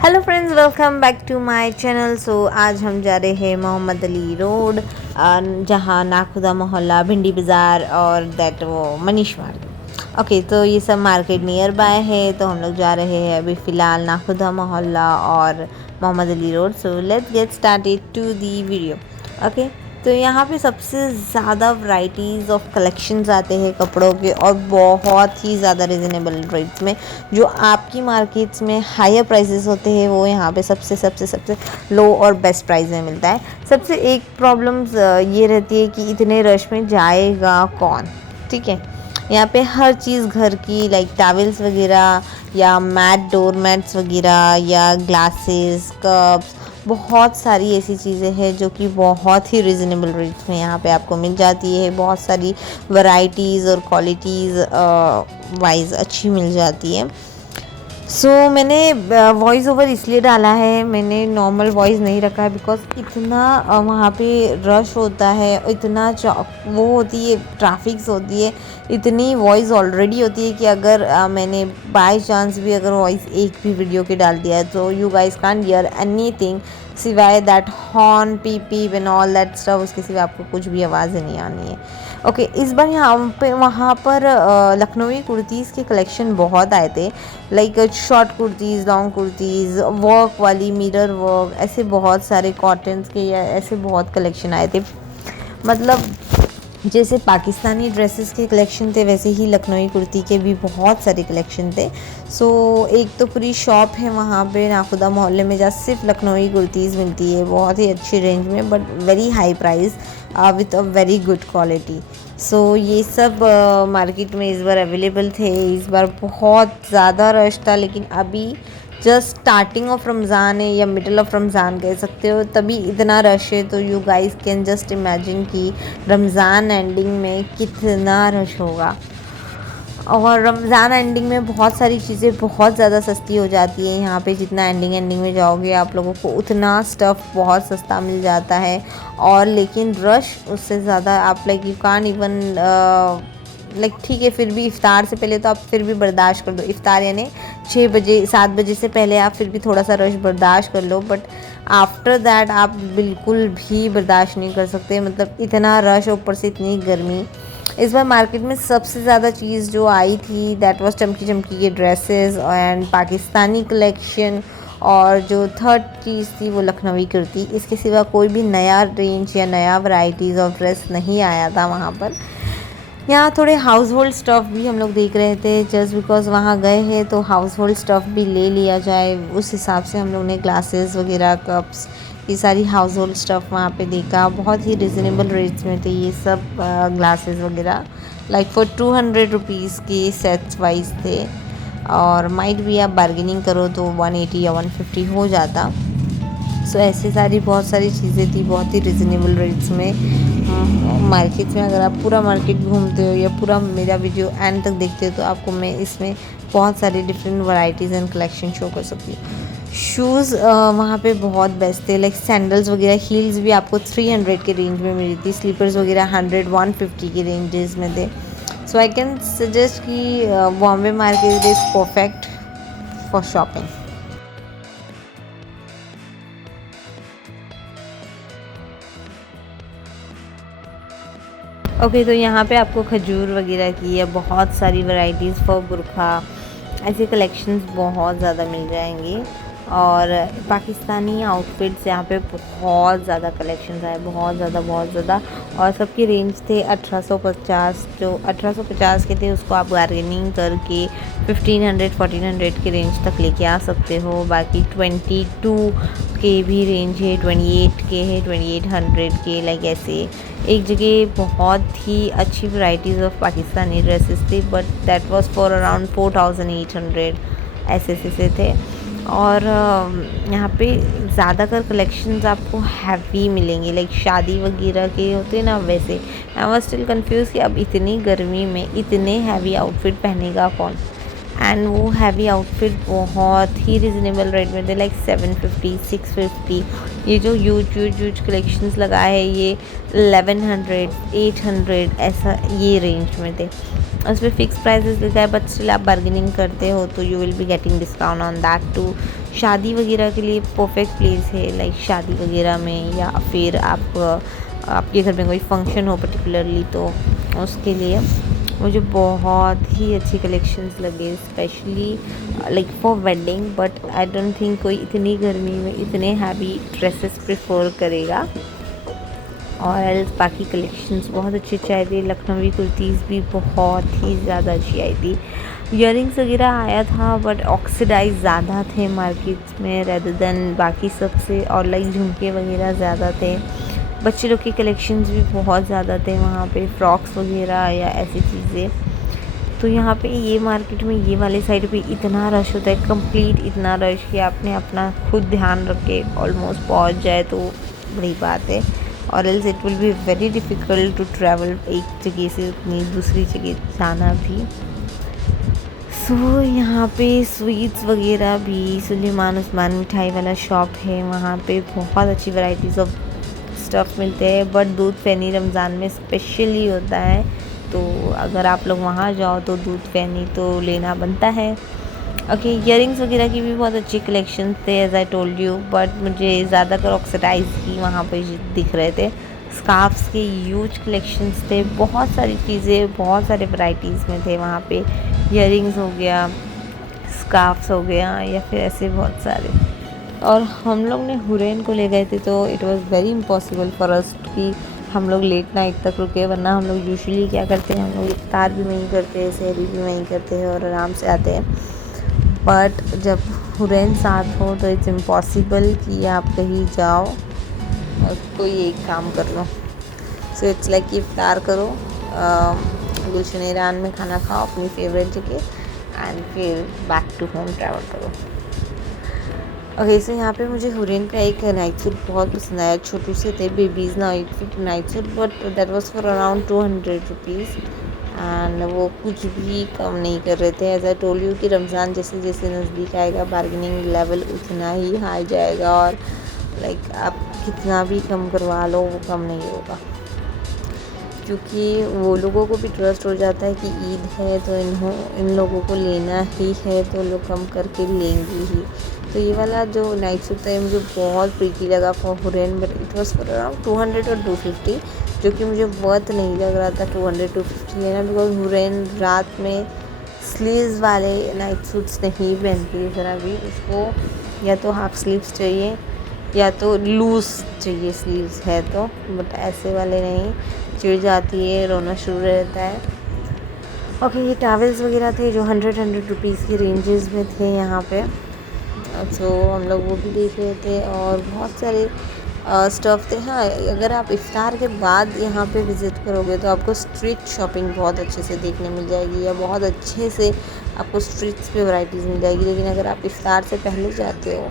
Hello friends, welcome back to my channel. So आज हम जा रहे हैं मोहम्मद अली रोड, जहाँ नाखुदा मोहल्ला, भिंडी बाज़ार और दैट वो मनीष मार्केट। ओके, तो ये सब मार्केट नियर बाय है। तो हम लोग जा रहे हैं अभी फ़िलहाल नाखुदा मोहल्ला और Mohammed Ali road. So let's get started to the video. Okay, तो यहाँ पे सबसे ज़्यादा वैरायटीज़ ऑफ कलेक्शंस आते हैं कपड़ों के, और बहुत ही ज़्यादा रिजनेबल रेट्स में। जो आपकी मार्केट्स में हायर प्राइसेस होते हैं, वो यहाँ पे सबसे सबसे सबसे लो और बेस्ट प्राइस में मिलता है। सबसे एक प्रॉब्लम्स ये रहती है कि इतने रश में जाएगा कौन। ठीक है, यहाँ पे हर चीज़ घर की, लाइक टॉवल्स वगैरह या मैट, डोर मैट्स वगैरह या ग्लासेस, कप्स, बहुत सारी ऐसी चीज़ें हैं जो कि बहुत ही रिजनेबल रेट्स में यहाँ पे आपको मिल जाती है। बहुत सारी वैरायटीज़ और क्वालिटीज़ वाइज अच्छी मिल जाती है। मैंने वॉइस ओवर इसलिए डाला है, मैंने नॉर्मल वॉइस नहीं रखा है, बिकॉज इतना वहाँ पे रश होता है, इतना वो होती है, ट्रैफिक्स होती है, इतनी वॉइस ऑलरेडी होती है कि अगर मैंने बाय चांस भी अगर वॉइस एक भी वीडियो के डाल दिया है तो you guys can't hear anything सिवाय that horn, p peep and all that stuff. उसके सिवा आपको कुछ भी आवाज़ नहीं आनी है। ओके, इस बार यहाँ पे वहाँ पर लखनवी कुर्तीज़ के कलेक्शन बहुत आए थे, like short kurtis, long kurtis, work वाली, मिरर वर्क, ऐसे बहुत सारे कॉटन्स के या ऐसे बहुत कलेक्शन आए थे। मतलब जैसे पाकिस्तानी ड्रेसेस के कलेक्शन थे, वैसे ही लखनवी कुर्ती के भी बहुत सारे कलेक्शन थे। एक तो पूरी शॉप है वहाँ पे नाखुदा मोहल्ले में, जहाँ सिर्फ लखनवी कुर्तीज़ मिलती है, बहुत ही अच्छी रेंज में, but very high price with a very good quality. ये सब मार्केट में इस बार अवेलेबल थे। इस बार बहुत ज़्यादा रश था, लेकिन अभी जस्ट स्टार्टिंग ऑफ रमज़ान है या मिडल ऑफ रमज़ान कह सकते हो, तभी इतना रश है। तो you guys can just imagine कि रमज़ान एंडिंग में कितना रश होगा। और रमज़ान एंडिंग में बहुत सारी चीज़ें बहुत ज़्यादा सस्ती हो जाती हैं यहाँ पे। जितना एंडिंग में जाओगे आप लोगों को उतना स्टफ़ बहुत सस्ता मिल जाता है। और लेकिन रश उससे ज़्यादा, आप like you can't even like, ठीक है, फिर भी इफ़्तार से पहले तो आप फिर भी बर्दाश्त कर दो। इफ़्तार यानी 6 बजे 7 बजे से पहले आप फिर भी थोड़ा सा रश बर्दाश्त कर लो, बट आफ्टर दैट आप बिल्कुल भी बर्दाश्त नहीं कर सकते। मतलब इतना रश, ऊपर से इतनी गर्मी। इस बार मार्केट में सबसे ज़्यादा चीज़ जो आई थी दैट वाज चमकी चमकी के ड्रेसेस एंड पाकिस्तानी कलेक्शन, और जो थर्ड चीज़ थी वो लखनवी कुर्ती। इसके सिवा कोई भी नया रेंज या नया वैरायटीज़ ऑफ ड्रेस नहीं आया था वहाँ पर। यहाँ थोड़े हाउस होल्ड स्टफ़ भी हम लोग देख रहे थे, जस्ट बिकॉज वहाँ गए हैं तो हाउस होल्ड स्टफ़ भी ले लिया जाए, उस हिसाब से हम लोग ने ग्लासेस वगैरह, कप्स, ये सारी हाउस होल्ड स्टफ़ वहाँ पे देखा। बहुत ही रिजनेबल रेट्स में थे ये सब ग्लासेस वगैरह, लाइक फॉर 200 रुपीज़ के सेट्स वाइज थे। और माइट भी आप बार्गेनिंग करो तो 180 या 150 हो जाता। ऐसे सारी बहुत सारी चीज़ें थी बहुत ही रिजनेबल रेट्स में। मार्केट में अगर आप पूरा मार्केट घूमते हो या पूरा मेरा वीडियो एंड तक देखते हो तो आपको मैं इसमें बहुत सारी different varieties and collection show कर सकती हूँ। शूज़ वहाँ पे बहुत बेस्ट थे, लाइक सैंडल्स वगैरह, हील्स भी आपको 300 के रेंज में मिली थी, स्लीपर्स वगैरह 100-150 के रेंजेस में थे। आई कैन सजेस्ट कि Bombay market is perfect for shopping. Okay, तो यहाँ पे आपको खजूर वगैरह की या बहुत सारी वैरायटीज़ फॉर बुरखा, ऐसे कलेक्शंस बहुत ज़्यादा मिल जाएंगी। और पाकिस्तानी आउटफिट्स यहाँ पे बहुत ज़्यादा कलेक्शंस आए, बहुत ज़्यादा। और सबकी रेंज थे 1850। जो 1850 के थे उसको आप बार्गेनिंग करके 1500-1400 के रेंज तक लेके आ सकते हो। बाकी 22 के भी रेंज है, 28 के है, 2800 के, लाइक ऐसे। एक जगह बहुत ही अच्छी वैरायटीज़ ऑफ पाकिस्तानी ड्रेसेस थी, but that was for around 4800 ऐसे थे। और यहाँ पे ज़्यादातर कलेक्शंस आपको हैवी मिलेंगे, लाइक शादी वगैरह के होते हैं ना, वैसे। आई वाज स्टिल कंफ्यूज कि अब इतनी गर्मी में इतने हैवी आउटफिट पहनेगा कौन। एंड वो हैवी आउटफिट बहुत ही रिजनेबल रेट में थे, लाइक 750 650। ये जो यूज कलेक्शंस लगाए हैं ये 1100 800 ऐसा ये रेंज में थे। उस पर फिक्स प्राइसेस लिखा है, बट स्टिल आप बार्गेनिंग करते हो तो you will be getting discount on that too. शादी वगैरह के लिए परफेक्ट प्लेस है, लाइक शादी वगैरह में, या फिर आपके घर में कोई फंक्शन हो पर्टिकुलरली तो उसके लिए मुझे बहुत ही अच्छी कलेक्शंस लगे, specially like for wedding. But I don't think कोई इतनी गर्मी में इतने हैवी ड्रेसेस प्रेफर करेगा। और एल्स बाकी कलेक्शंस बहुत अच्छी अच्छी आई थी। लखनवी कुर्तीज़ भी बहुत ही ज़्यादा अच्छी आई थी। ईयरिंग्स वगैरह आया था बट ऑक्सीडाइज ज़्यादा थे मार्केट में रेदर देन बाकी सबसे, और लाइक झुमके वगैरह ज़्यादा थे। बच्चे लोग के कलेक्शंस भी बहुत ज़्यादा थे वहाँ पे, फ्रॉक्स वगैरह या ऐसी चीज़ें। तो यहाँ पे ये मार्केट में ये वाले साइड पे इतना रश होता है, कंप्लीट इतना रश कि आपने अपना खुद ध्यान रख के ऑलमोस्ट पहुँच जाए तो बड़ी बात है, और else it will be very difficult to travel एक जगह से अपनी दूसरी जगह जाना भी। सो यहाँ पे स्वीट्स वगैरह भी, सुलेमान उस्मान मिठाई वाला शॉप है, वहाँ पे बहुत अच्छी वैरायटीज़ ऑफ स्टफ़ मिलते हैं। बट दूध फेनी रमज़ान में स्पेशली होता है, तो अगर आप लोग वहाँ जाओ तो दूध फेनी तो लेना बनता है। ओके, ईयरिंग्स वगैरह की भी बहुत अच्छी कलेक्शन थे as I told you, but मुझे ज़्यादातर ऑक्सीडाइज की वहाँ पे दिख रहे थे। स्कार्फ्स के ह्यूज कलेक्शंस थे, बहुत सारी चीज़ें बहुत सारे वैरायटीज़ में थे वहाँ पे। ईयरिंग्स हो गया, स्कार्फ्स हो गया, या फिर ऐसे बहुत सारे। और हम लोग ने हुरैन को ले गए थे तो it was very impossible for us कि हम लोग लेट नाइट तक रुके, वरना हम लोग यूजुअली क्या करते हैं, हम लोग इफ्तार भी वहीं करते हैं, सहरी भी वहीं करते हैं और आराम से आते हैं। बट जब हुरैन साथ हो तो इट्स इम्पॉसिबल कि आप कहीं जाओ और कोई एक काम कर लो। सो इट्स लाइक कि इफ्तार करो, गुलशन ईरान में खाना खाओ अपनी फेवरेट जगह, एंड फिर बैक टू होम ट्रैवल करो। ओके, सो यहाँ पे मुझे हुरैन का एक नाइट सूट बहुत पसंद आया। छोटू से थे babies night suit, but that was for around 200 rupees, and वो कुछ भी कम नहीं कर रहे थे। एज आई टोल्ड यू कि रमज़ान जैसे जैसे नज़दीक आएगा बार्गेनिंग लेवल उतना ही हाई जाएगा, और लाइक आप कितना भी कम करवा लो वो कम नहीं होगा, क्योंकि वो लोगों को भी ट्रस्ट हो जाता है कि ईद है तो इन लोगों को लेना ही है, तो लोग कम करके लेंगे ही। तो ये वाला जो नाइट सूट था मुझे बहुत प्रीटी लगा for Hurain, but it was for around 200 और 250, जो कि मुझे वर्थ नहीं लग रहा था 200 250 लेना, बिकॉज हुरैन रात में स्लीव्स वाले नाइट सूट्स नहीं पहनती है ज़रा भी। उसको या तो हाफ स्लीव्स चाहिए या तो लूज़ चाहिए स्लीव्स है तो, बट ऐसे वाले नहीं, चिढ़ जाती है, रोना शुरू रहता है। ओके, ये टावल्स वगैरह थे जो 100 रुपीज़ की रेंजेस में थे यहाँ पे। सो हम लोग वो भी देख रहे थे, और बहुत सारे स्टफ़ थे। हाँ, अगर आप इफ़्तार के बाद यहाँ पे विज़िट करोगे तो आपको स्ट्रीट शॉपिंग बहुत अच्छे से देखने मिल जाएगी, या बहुत अच्छे से आपको स्ट्रीट्स पे वैरायटीज़ मिल जाएगी। लेकिन अगर आप इफ़्तार से पहले जाते हो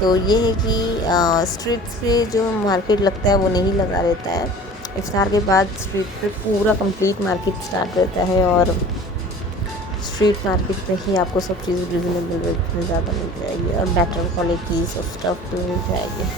तो ये है कि स्ट्रीट्स पे जो मार्केट लगता है वो नहीं लगा रहता है। इफ्तार के बाद स्ट्रीट पे पूरा कंप्लीट मार्केट स्टार्ट रहता है, और स्ट्रीट मार्केट में ही आपको सब चीज़ रिजनेबल रेट में ज़्यादा मिल जाएगी, और बेटर क्वालिटीज़ ऑफ स्टफ भी मिल जाएगी।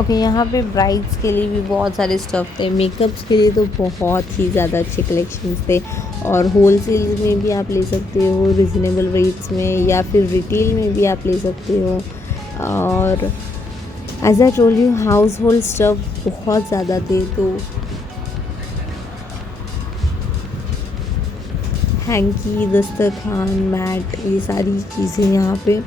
ओके, यहाँ पे ब्राइड्स के लिए भी बहुत सारे स्टफ़ थे, मेकअप्स के लिए तो बहुत ही ज़्यादा अच्छे कलेक्शंस थे। और होलसेल में भी आप ले सकते हो रिजनेबल रेट्स में, या फिर रिटेल में भी आप ले सकते हो। और as I told you, household stuff बहुत ज़्यादा थे। तो हैंकी, दस्तरखान, मैट, ये सारी चीज़ें यहाँ पे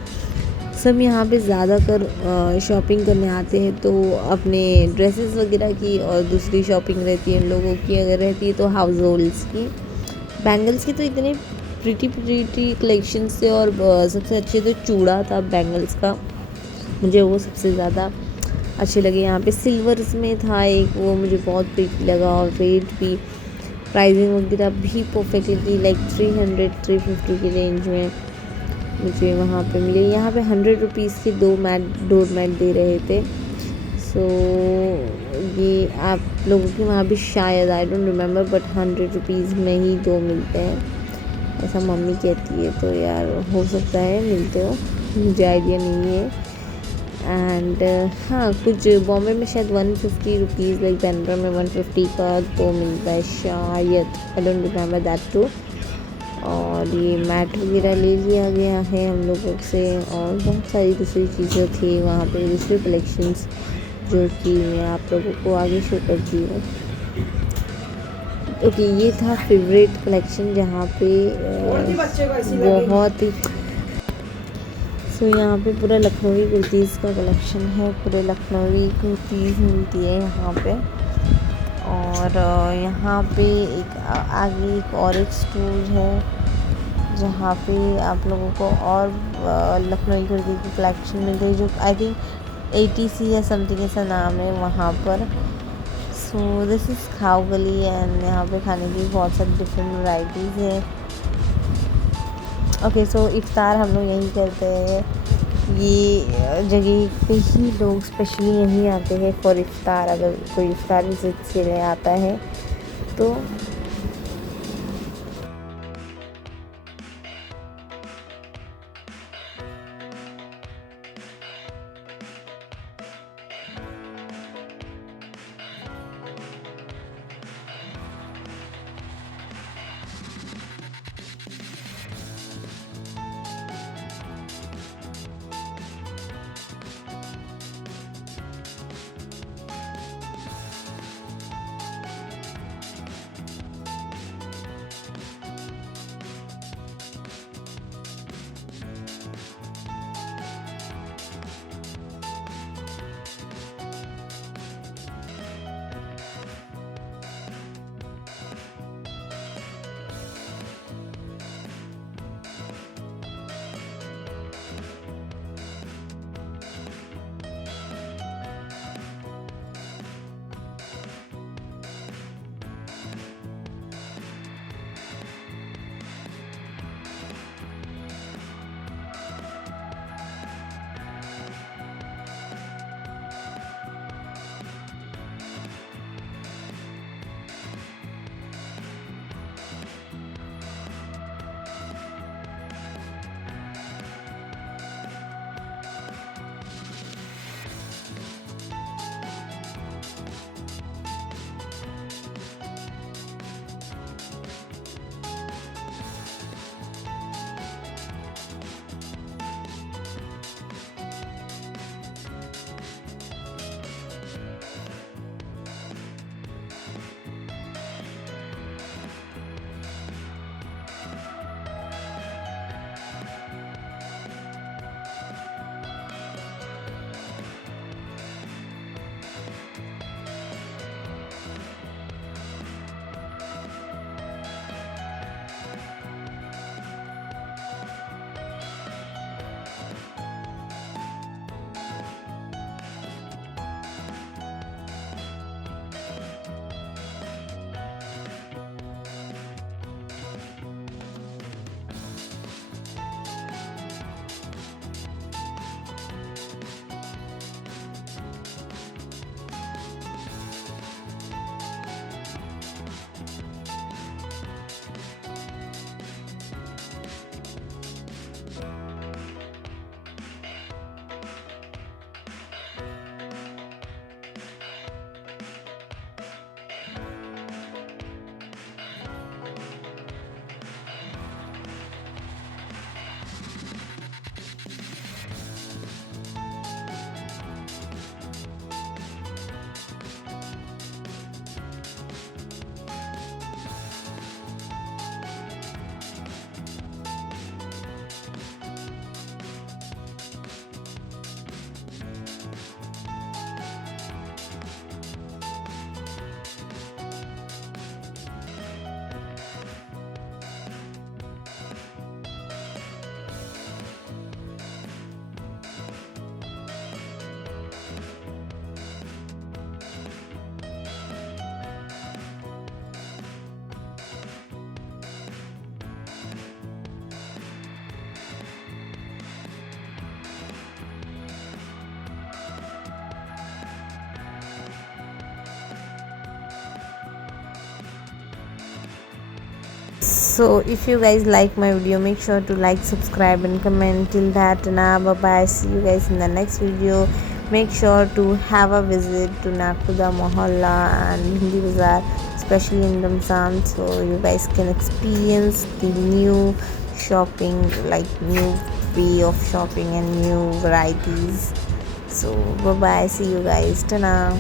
सब यहाँ पे ज़्यादातर शॉपिंग करने आते हैं। तो अपने ड्रेसेस वगैरह की और दूसरी शॉपिंग रहती है इन लोगों की, अगर रहती है तो हाउस होल्ड्स की। बैंगल्स के तो इतने प्रीटी कलेक्शंस थे। और सबसे अच्छे तो चूड़ा था बैंगल्स का, मुझे वो सबसे ज़्यादा अच्छे लगे। यहाँ पे सिल्वर्स में था एक, वो मुझे बहुत प्रीटी लगा। और रेट भी, प्राइसिंग वगैरह भी परफेक्टली थी, लाइक 300-350 की रेंज में मुझे वहाँ पे मिले। यहाँ पे 100 रुपीज़ के 2 डोर मैट दे रहे थे। सो ये आप लोगों के वहाँ भी शायद, I don't remember, but 100 rupees में ही 2 मिलते हैं, ऐसा मम्मी कहती है। तो यार हो सकता है मिलते हो, मुझे आइडिया नहीं है। एंड हाँ, कुछ बॉम्बे में शायद 150 रुपीज़, लाइक बैंड्रा में 150 का 2 मिलता है शायद, I don't remember that too. और ये मैट वगैरह ले लिया गया है हम लोगों से। और बहुत सारी दूसरी चीज़ें थी वहाँ पे, दूसरे कलेक्शंस, जो कि मैं आप लोगों को आगे शो करती हूँ। ओके, ये था फेवरेट कलेक्शन जहाँ पे बहुत ही यहाँ पे पूरा लखनवी कुर्तीज़ का कलेक्शन है। पूरे लखनवी कुर्तीज़ मिलती है यहाँ पे। और यहाँ पे एक आगे एक और एक स्टोर है जहाँ पे आप लोगों को और लखनवी कुर्ती की कलेक्शन मिलती है, जो आई थिंक ATC या समथिंग ऐसा नाम है वहाँ पर। सो दिस इज़ खाओ गली। एंड यहाँ पे खाने की बहुत सारी डिफरेंट वैराइटीज़ है। ओके, सो इफ्तार हम लोग यहीं करते हैं। ये जगह पे ही लोग स्पेशली यहीं आते हैं फॉर इफ्तार, अगर कोई इफ्तार विजिट के लिए आता है तो। So if you guys like my video, make sure to like, subscribe and comment. Till that, na bye bye, see you guys in the next video. Make sure to have a visit to Nakuda Mohalla and Bhindi Bazaar, especially in Ramzan, so you guys can experience the new shopping, like new way of shopping and new varieties. So bye bye, see you guys, ta